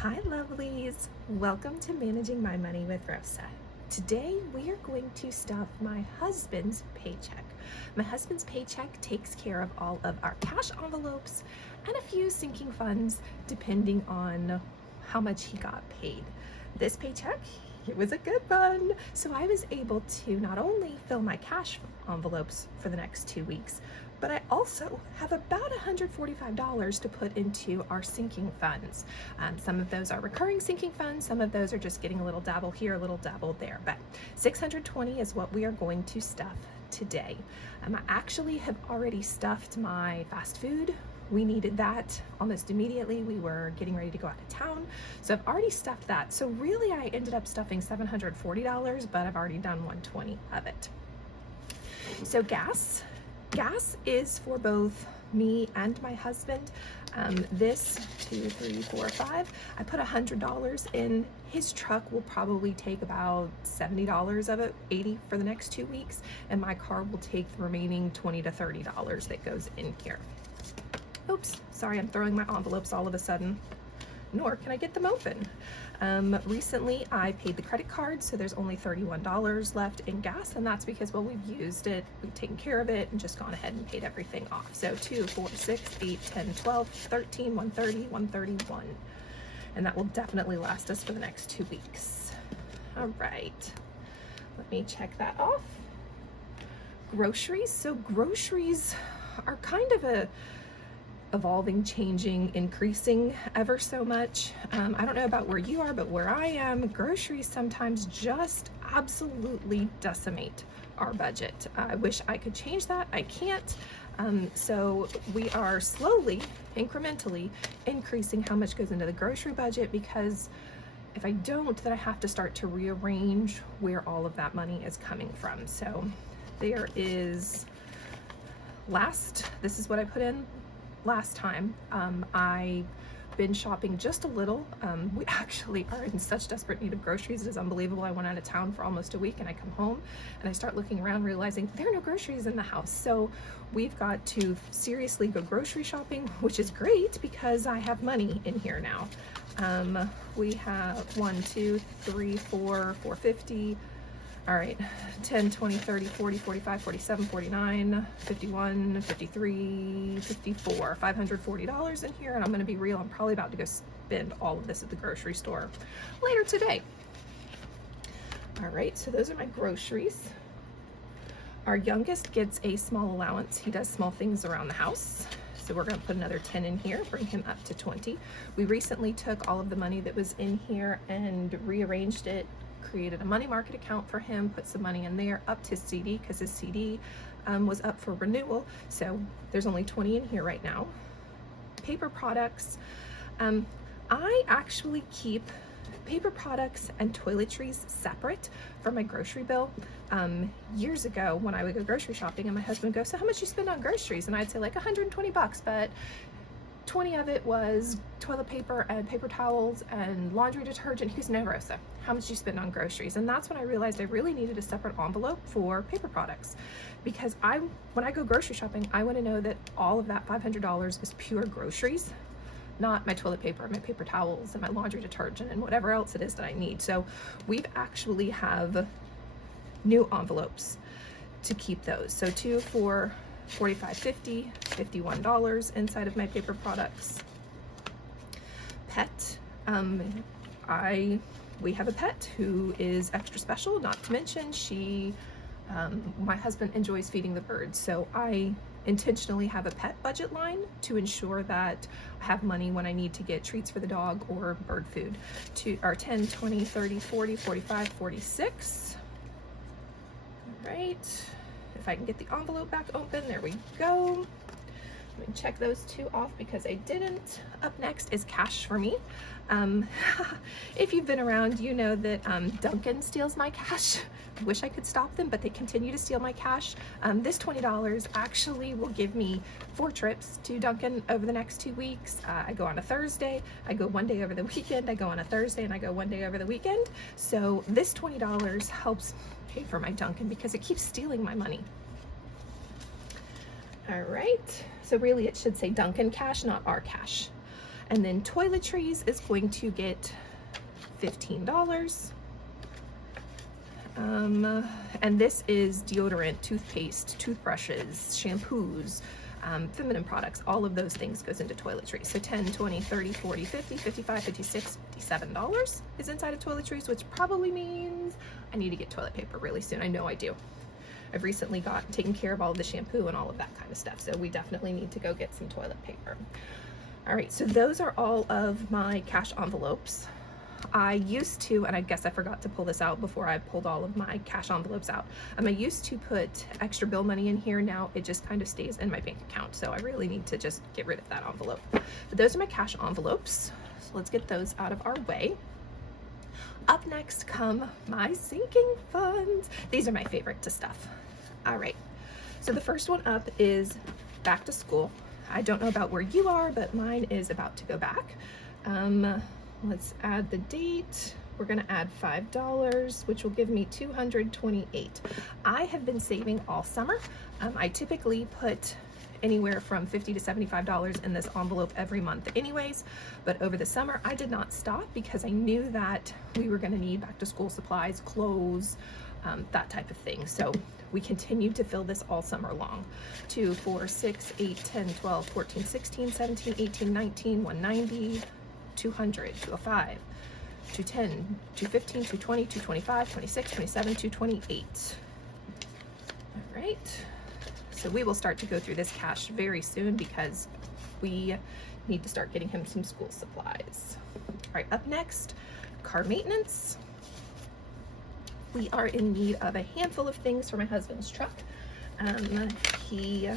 Hi lovelies, welcome to Managing My Money with Rosa. Today we are going to stuff my husband's paycheck. My husband's paycheck takes care of all of our cash envelopes and a few sinking funds depending on how much he got paid. This paycheck, it was a good one. So I was able to not only fill my cash envelopes for the next 2 weeks, but I also have about $145 to put into our sinking funds. Some of those are recurring sinking funds, some of those are just getting a little dabble here, a little dabble there, but 620 is what we are going to stuff today. I actually have already stuffed my fast food. We needed that almost immediately. We were getting ready to go out of town. So I've already stuffed that. So really I ended up stuffing $740, but I've already done 120 of it. So gas is for both me and my husband. This 2, 3, 4, 5, I put $100 in. His truck will probably take about $70 of it, $80 for the next 2 weeks, and my car will take the remaining $20 to $30 that goes in here. Oops, sorry, I'm throwing my envelopes all of a sudden, nor can I get them open. Recently I paid the credit card, so there's only $31 left in gas, and that's because, well, we've used it, we've taken care of it, and just gone ahead and paid everything off. So 2, 4, 6, 8, 10, 12, 13, 130, 131. And that will definitely last us for the next 2 weeks. All right, let me check that off. Groceries. So groceries are kind of a evolving, changing, increasing ever so much. I don't know about where you are, but where I am, groceries sometimes just absolutely decimate our budget. I wish I could change that. I can't. So we are slowly, incrementally increasing how much goes into the grocery budget, because if I don't, then I have to start to rearrange where all of that money is coming from. So there is this is what I put in last time. I've been shopping just a little. We actually are in such desperate need of groceries. It is unbelievable. I went out of town for almost a week and I come home and I start looking around, realizing there are no groceries in the house. So we've got to seriously go grocery shopping, which is great because I have money in here now. We have 1, 2, 3, 4, 450. All right, 10, 20, 30, 40, 45, 47, 49, 51, 53, 54, $540 in here. And I'm gonna be real, I'm probably about to go spend all of this at the grocery store later today. All right, so those are my groceries. Our youngest gets a small allowance. He does small things around the house. So we're gonna put another 10 in here, bring him up to 20. We recently took all of the money that was in here and rearranged it, created a money market account for him, put some money in there, upped his CD because his CD was up for renewal. So there's only 20 in here right now. Paper products. I actually keep paper products and toiletries separate from my grocery bill. Years ago when I would go grocery shopping and my husband would go, so how much you spend on groceries? And I'd say like 120 bucks, but 20 of it was toilet paper and paper towels and laundry detergent. He goes, no, Rosa, how much you spend on groceries? And that's when I realized I really needed a separate envelope for paper products, because when I go grocery shopping, I want to know that all of that $500 is pure groceries, not my toilet paper, my paper towels, and my laundry detergent, and whatever else it is that I need. So we've actually have new envelopes to keep those. So 2 for $45.50, $51 inside of my paper products. Pet. We have a pet who is extra special, not to mention my husband enjoys feeding the birds. So I intentionally have a pet budget line to ensure that I have money when I need to get treats for the dog or bird food. 10, 20, 30, 40, 45, 46. All right. If I can get the envelope back open, there we go. Let me check those 2 off because I didn't. Up next is cash for me. If you've been around, you know that Dunkin' steals my cash. I wish I could stop them, but they continue to steal my cash. This $20 actually will give me 4 trips to Dunkin' over the next 2 weeks. I go on a Thursday, I go one day over the weekend, I go on a Thursday, and I go one day over the weekend. So this $20 helps pay for my Dunkin' because it keeps stealing my money. All right, so really it should say Dunkin' cash, not our cash. And then toiletries is going to get $15. And this is deodorant, toothpaste, toothbrushes, shampoos, feminine products, all of those things goes into toiletries. So 10, 20, 30, 40, 50, 55, 56, $57 is inside of toiletries, which probably means I need to get toilet paper really soon. I know I do. I've recently taken care of all of the shampoo and all of that kind of stuff. So we definitely need to go get some toilet paper. All right, so those are all of my cash envelopes. I used to, and I guess I forgot to pull this out before I pulled all of my cash envelopes out. I used to put extra bill money in here. Now it just kind of stays in my bank account. So I really need to just get rid of that envelope. But those are my cash envelopes. So let's get those out of our way. Up next come my sinking funds. These are my favorite to stuff. All right, so the first one up is back to school. I don't know about where you are, but mine is about to go back. Let's add the date. We're gonna add $5, which will give me $228. I have been saving all summer. I typically put anywhere from $50 to $75 in this envelope every month anyways, but over the summer I did not stop because I knew that we were gonna need back to school supplies, clothes, that type of thing. So we continued to fill this all summer long. 2, 4, 6, 8, 10, 12, 14, 16, 17, 18, 19, 190, 200, 205, 210, 215, 220, 225, 26, 27, 228. All right. So we will start to go through this cash very soon because we need to start getting him some school supplies. All right, up next, car maintenance. We are in need of a handful of things for my husband's truck. We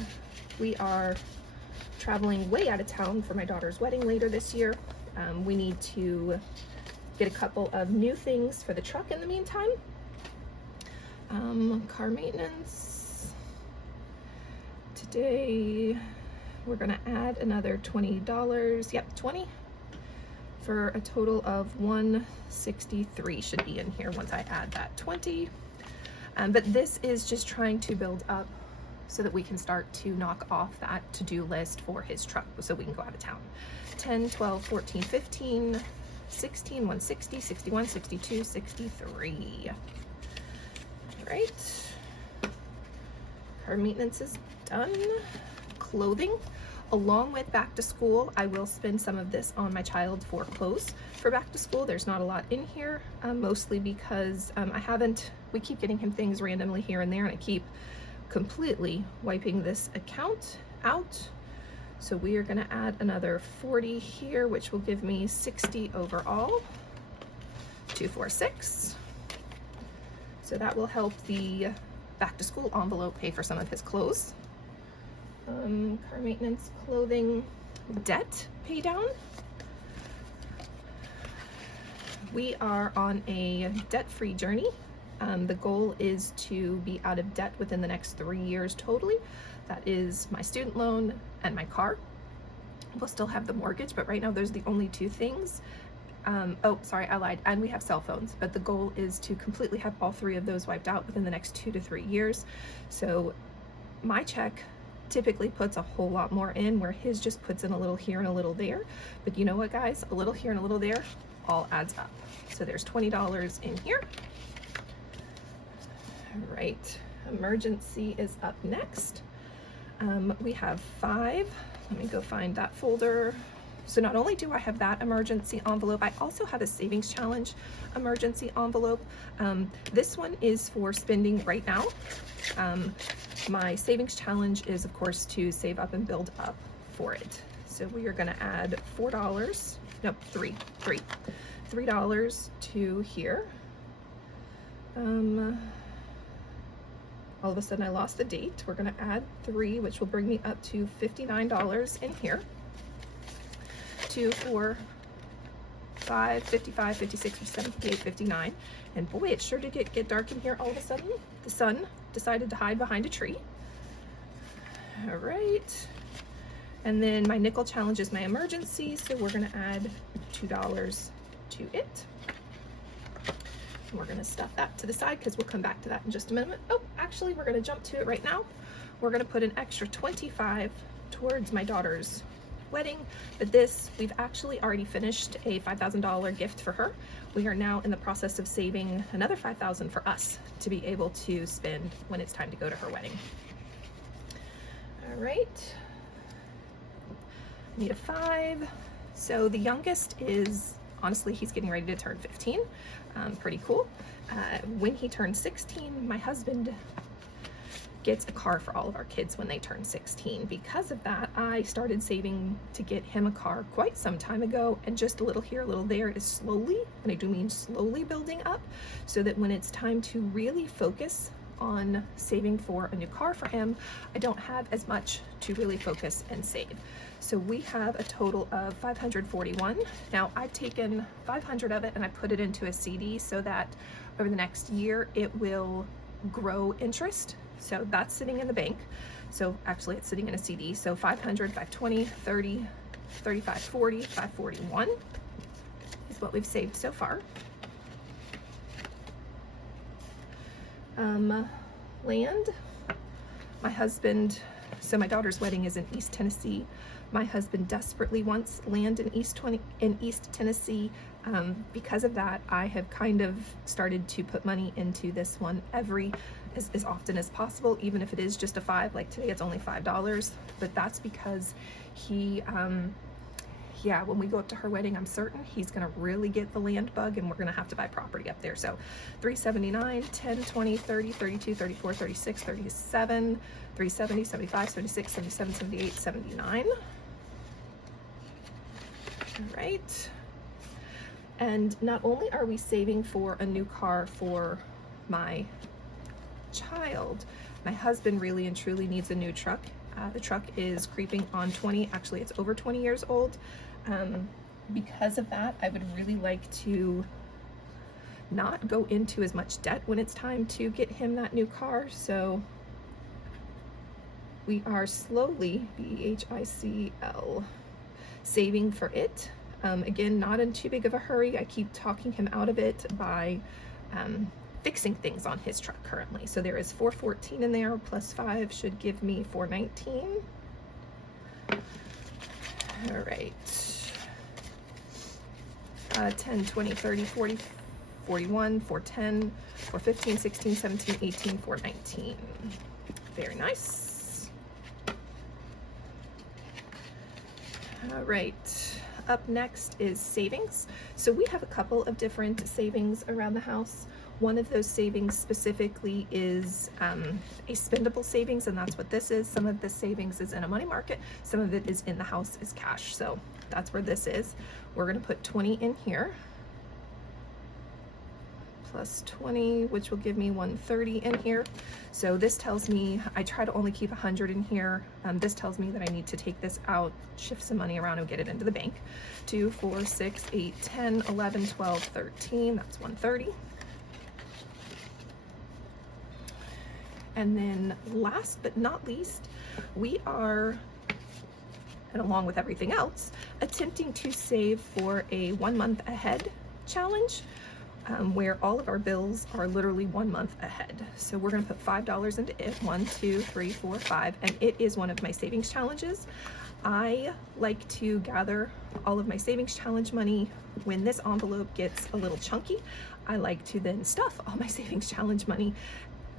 are traveling way out of town for my daughter's wedding later this year. We need to get a couple of new things for the truck in the meantime. Car maintenance. Today, we're gonna add another $20. Yep, 20 for a total of $163 should be in here once I add that 20. But this is just trying to build up so that we can start to knock off that to-do list for his truck so we can go out of town. 10, 12, 14, 15, 16, 160, 61, 62, 63. All right. Car maintenance is done. Clothing. Along with back to school, I will spend some of this on my child for clothes for back to school. There's not a lot in here, mostly because we keep getting him things randomly here and there, and I keep completely wiping this account out. So we are gonna add another 40 here, which will give me 60 overall, 246. So that will help the back to school envelope pay for some of his clothes. Car maintenance, clothing, debt pay down. We are on a debt-free journey. The goal is to be out of debt within the next 3 years totally. That is my student loan and my car. We'll still have the mortgage, but right now those are the only two things. Oh, sorry, I lied. And we have cell phones, but the goal is to completely have all three of those wiped out within the next 2 to 3 years. So my check typically puts a whole lot more in, where his just puts in a little here and a little there. But you know what, guys? A little here and a little there all adds up. So there's $20 in here. All right, emergency is up next. We have 5. Let me go find that folder. So not only do I have that emergency envelope, I also have a savings challenge emergency envelope. This one is for spending right now. My savings challenge is, of course, to save up and build up for it. So we are gonna add $4, nope, $3 to here. All of a sudden I lost the date. We're gonna add 3, which will bring me up to $59 in here. 2, 4, 5, 55, 56, 57, 58, 59. And boy, it sure did get dark in here all of a sudden. The sun decided to hide behind a tree. All right. And then my nickel challenge is my emergency, so we're gonna add $2 to it. And we're gonna stuff that to the side because we'll come back to that in just a minute. Oh, actually, we're gonna jump to it right now. We're gonna put an extra 25 towards my daughter's wedding. But this, we've actually already finished a $5,000 gift for her. We are now in the process of saving another $5,000 for us to be able to spend when it's time to go to her wedding. All right, need a 5. So the youngest is, honestly, he's getting ready to turn 15. Pretty cool. When he turns 16, my husband gets a car for all of our kids when they turn 16. Because of that, I started saving to get him a car quite some time ago, and just a little here, a little there is slowly, and I do mean slowly, building up, so that when it's time to really focus on saving for a new car for him, I don't have as much to really focus and save. So we have a total of 541. Now I've taken 500 of it and I put it into a CD so that over the next year it will grow interest. So that's sitting in the bank. So actually it's sitting in a CD. So 500, 520, 30, 35, 40, 541 is what we've saved so far. Land, my husband, so my daughter's wedding is in East Tennessee. My husband desperately wants land in East Tennessee. Because of that, I have kind of started to put money into this one as often as possible, even if it is just a 5. Like today it's only $5, but that's because he, yeah, when we go up to her wedding, I'm certain he's gonna really get the land bug, and we're gonna have to buy property up there. So 379, 10, 20, 30, 32, 34, 36, 37, 370, 75, 76, 77, 78, 79. All right. And not only are we saving for a new car for my child, my husband really and truly needs a new truck. The truck is creeping on 20, actually it's over 20 years old. Because of that, I would really like to not go into as much debt when it's time to get him that new car. So we are slowly, BHICL, saving for it. Again, not in too big of a hurry. I keep talking him out of it by fixing things on his truck currently. So there is 414 in there, plus 5 should give me 419. All right. 10, 20, 30, 40, 41, 410, 415, 16, 17, 18, 419. Very nice. All right. Up next is savings. So we have a couple of different savings around the house. One of those savings specifically is a spendable savings, and that's what this is. Some of the savings is in a money market, some of it is in the house is cash. So that's where this is. We're gonna put 20 in here, plus 20, which will give me 130 in here. So this tells me I try to only keep 100 in here. This tells me that I need to take this out, shift some money around, and get it into the bank. 2, 4, 6, 8, 10, 11, 12, 13, that's 130. And then last but not least, we are, and along with everything else, attempting to save for a 1 month ahead challenge, where all of our bills are literally 1 month ahead. So we're gonna put $5 into it, 1, 2, 3, 4, 5, and it is one of my savings challenges. I like to gather all of my savings challenge money. When this envelope gets a little chunky, I like to then stuff all my savings challenge money,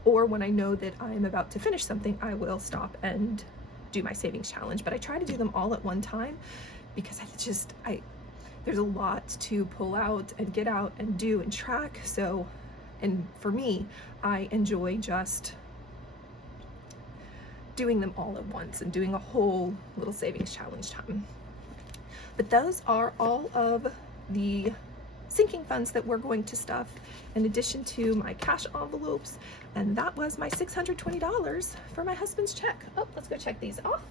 or when I know that I'm about to finish something, I will stop and do my savings challenge. But I try to do them all at one time because there's a lot to pull out and get out and do and track. So, and for me, I enjoy just doing them all at once and doing a whole little savings challenge time. But those are all of the sinking funds that we're going to stuff in addition to my cash envelopes. And that was my $620 for my husband's check. Oh, let's go check these off.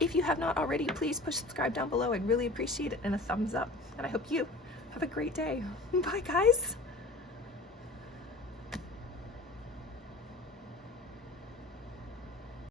If you have not already, please push subscribe down below. I'd really appreciate it, and a thumbs up. And I hope you have a great day. Bye, guys.